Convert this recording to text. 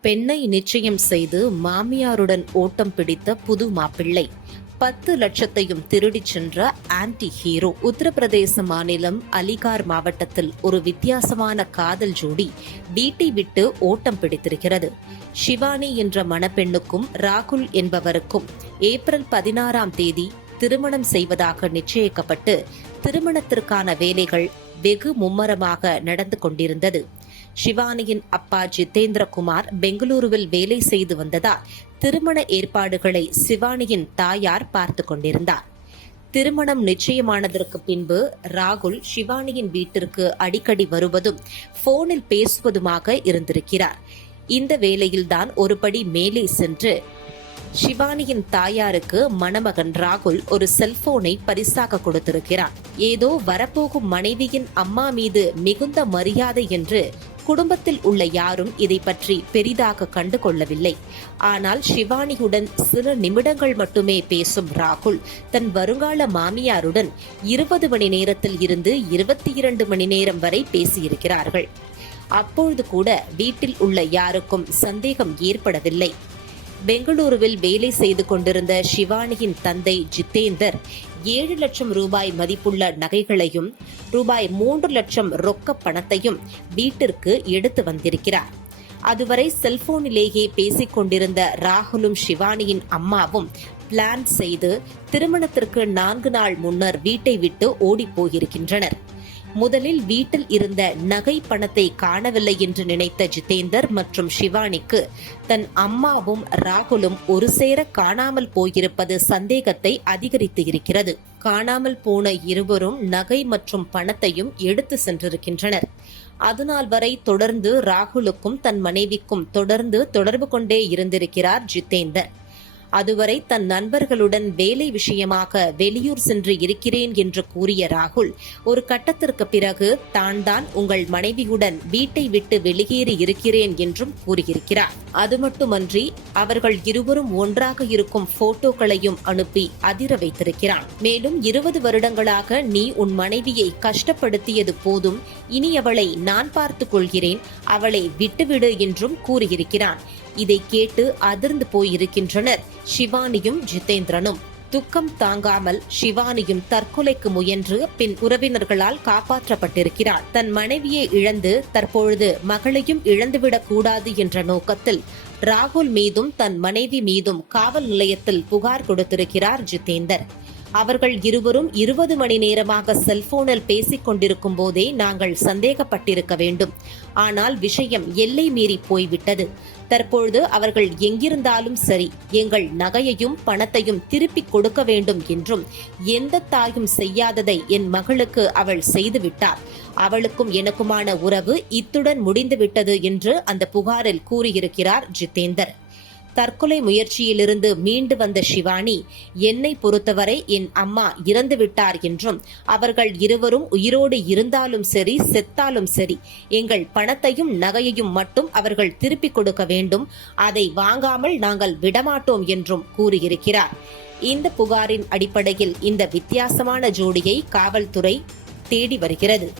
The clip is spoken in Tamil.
பெண்ணை நிச்சயம் செய்து மாமியாருடன் ஓட்டம் பிடித்த புது மாப்பிள்ளை. பத்து லட்சத்தையும் திருடிச் சென்ற ஆன்டி ஹீரோ. உத்தரப்பிரதேச மாநிலம் அலிகார் மாவட்டத்தில் ஒரு வித்தியாசமான காதல் ஜோடி வீட்டை விட்டு ஓட்டம் பிடித்திருக்கிறது. ஷிவானி என்ற மணப்பெண்ணுக்கும் ராகுல் என்பவருக்கும் ஏப்ரல் பதினாறாம் தேதி திருமணம் செய்வதாக நிச்சயிக்கப்பட்டு திருமணத்திற்கான வேலைகள் வெகு மும்மரமாக நடந்து கொண்டிருந்தது. ஷிவானியின் அப்பா ஜிதேந்திரகுமார் பெங்களூருவில் வேலை செய்து வந்ததால் திருமண ஏற்பாடுகளை சிவானியின் தாயார் பார்த்து கொண்டிருந்தார். திருமணம் நிச்சயமானதற்கு பின்பு ராகுல் சிவானியின் வீட்டிற்கு அடிக்கடி வருவதும் போனில் பேசுவதுமாக இருந்திருக்கிறார். இந்த வேளையில்தான் ஒருபடி மேலே சென்று ஷிவானியின் தாயாருக்கு மணமகன் ராகுல் ஒரு செல்போனை பரிசாக கொடுத்திருக்கிறார். ஏதோ வரப்போகும் மனைவியின் அம்மா மீது மிகுந்த மரியாதை என்று குடும்பத்தில் உள்ள யாரும் இதை பற்றி பெரிதாக கண்டு கொள்ளவில்லை ஆனால் ஷிவானியுடன் சில நிமிடங்கள் மட்டுமே பேசும் ராகுல் தன் வருங்கால மாமியாருடன் இருபது மணி நேரத்தில் இருந்து இருபத்தி இரண்டு மணி நேரம் வரை பேசியிருக்கிறார்கள். அப்பொழுது கூட வீட்டில் உள்ள யாருக்கும் சந்தேகம் ஏற்படவில்லை. பெங்களூருவில் வேலை செய்து கொண்டிருந்த ஷிவானியின் தந்தை ஜித்தேந்தர் ஏழு லட்சம் ரூபாய் மதிப்புள்ள நகைகளையும் ரூபாய் மூன்று லட்சம் ரொக்க பணத்தையும் வீட்டிற்கு எடுத்து வந்திருக்கிறார். அதுவரை செல்போனிலேயே பேசிக் கொண்டிருந்த ராகுலும் ஷிவானியின் அம்மாவும் பிளான் செய்து திருமணத்திற்கு நான்கு நாள் முன்னர் வீட்டை விட்டு ஓடிப் போயிருக்கின்றனர். முதலில் வீட்டில் இருந்த நகை பணத்தை காணவில்லை என்று நினைத்த ஜிதேந்தர் மற்றும் ஷிவானிக்கு தன் அம்மாவும் ராகுலும் ஒரு சேர காணாமல் போயிருப்பது சந்தேகத்தை அதிகரித்து இருக்கிறது. காணாமல் போன இருவரும் நகை மற்றும் பணத்தையும் எடுத்து சென்றிருக்கின்றனர். அதுநாள் வரை தொடர்ந்து ராகுலுக்கும் தன் மனைவிக்கும் தொடர்ந்து தொடர்பு கொண்டே இருந்திருக்கிறார் ஜிதேந்தர். அதுவரை தன் நண்பர்களுடன் வேலை விஷயமாக வெளியூர் சென்று இருக்கிறேன் என்று கூறிய ராகுல் ஒரு கட்டத்திற்கு பிறகு தான் தான் உங்கள் மனைவியுடன் வீட்டை விட்டு வெளியேறி இருக்கிறேன் என்றும் கூறியிருக்கிறார். அது மட்டுமன்றி அவர்கள் இருவரும் ஒன்றாக இருக்கும் போட்டோக்களையும் அனுப்பி அதிர வைத்திருக்கிறான் மேலும் இருபது வருடங்களாக நீ உன் மனைவியை கஷ்டப்படுத்தியது போதும் இனி அவளை நான் பார்த்துக் கொள்கிறேன் அவளை விட்டுவிடு என்றும் கூறியிருக்கிறான் இதை கேட்டு அதிர்ந்து போயிருக்கின்றனர். சிவானியும் ஜிதேந்திரனும். துக்கம் தாங்காமல் சிவானியும் தற்கொலைக்கு முயன்று பின் உறவினர்களால் காப்பாற்றப்பட்டிருக்கிறார். தன் மனைவியை இழந்து தற்பொழுது மகளையும் இழந்துவிடக் கூடாது என்ற நோக்கத்தில் ராகுல் மீதும் தன் மனைவி மீதும் காவல் நிலையத்தில் புகார் கொடுத்திருக்கிறார் ஜிதேந்தர். அவர்கள் இருவரும் இருபது மணி நேரமாக செல்போனில் பேசிக் கொண்டிருக்கும் போதே நாங்கள் சந்தேகப்பட்டிருக்க வேண்டும். ஆனால் விஷயம் எல்லை மீறி போய்விட்டது. தற்பொழுது அவர்கள் எங்கிருந்தாலும் சரி எங்கள் நகையையும் பணத்தையும் திருப்பிக் கொடுக்க வேண்டும் என்றும் எந்த தாயும் செய்யாததை என் மகளுக்கு அவள் செய்துவிட்டார். அவளுக்கும் எனக்குமான உறவு இத்துடன் முடிந்துவிட்டது என்று அந்த புகாரில் கூறியிருக்கிறார் ஜிதேந்தர். தற்கொலை முயற்சியிலிருந்து மீண்டு வந்த சிவானி என்னை பொறுத்தவரை என் அம்மா இறந்து விட்டார் என்றும் அவர்கள் இருவரும் உயிரோடு இருந்தாலும் சரி செத்தாலும் சரி எங்கள் பணத்தையும் நகையையும் மட்டும் அவர்கள் திருப்பிக் கொடுக்க வேண்டும் அதை வாங்காமல் நாங்கள் விடமாட்டோம் என்றும் கூறியிருக்கிறார். இந்த புகாரின் அடிப்படையில் இந்த வித்தியாசமான ஜோடியை காவல்துறை தேடி வருகிறது.